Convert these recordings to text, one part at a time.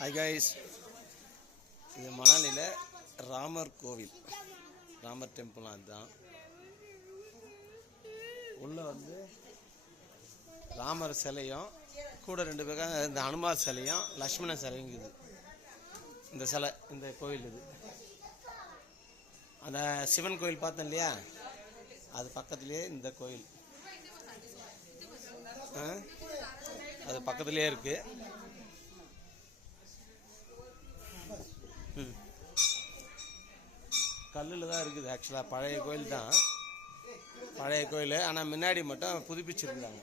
Hi guys, இது மணாலியில் ராமர் கோவில், Ramar temple. அதுதான் உள்ளே வந்து ராமர் சிலையும் கூட ரெண்டு பேரும் இந்த ஹனுமார் சிலையும் லக்ஷ்மணன் சிலையும் இருக்குது. இந்த சிலை இந்த கோவில் இது அந்த சிவன் கோவில் பார்த்தேன் இல்லையா, அது பக்கத்துலேயே இந்த கோவில் அது பக்கத்துலேயே இருக்குது. கல்லில் தான் இருக்குது. ஆக்சுவலாக பழைய கோயில் தான், பழைய கோயில். ஆனால் முன்னாடி மட்டும் புதுப்பிச்சிருக்காங்க.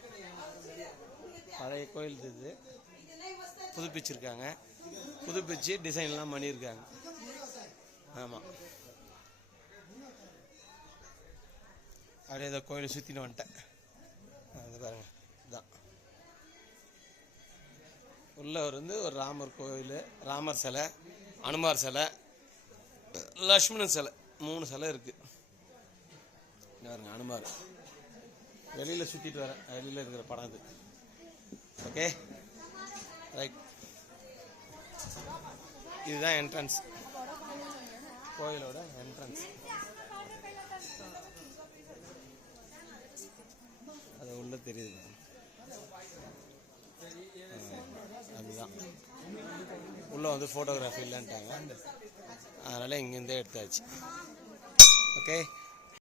பழைய கோயில் இது புதுப்பிச்சிருக்காங்க, புதுப்பிச்சு டிசைன்லாம் பண்ணியிருக்காங்க. ஆமாம், அப்படியே இதை கோயிலை சுற்றின்னு வந்துட்டேன். அது பாருங்கள், இதுதான் உள்ளவர் வந்து ஒரு ராமர் கோயில், ராமர் சிலை, அனுமார் சிலை, லக்ஷ்மணன் சிலை, 3 சிலை இருக்குது. பாருங்க, அனுமார் வெளியில் சுற்றிட்டு வரேன், வெளியில் இருக்கிற படம் இது. ஓகே ரைட், இதுதான் என்ட்ரன்ஸ், கோயிலோட என்ட்ரன்ஸ். அது உள்ள தெரியுது, அதுதான் உள்ளே வந்து ஃபோட்டோகிராஃபி இல்லைன்ட்டாங்க, அதனால் இங்கேருந்தே எடுத்தாச்சு. ஓகே.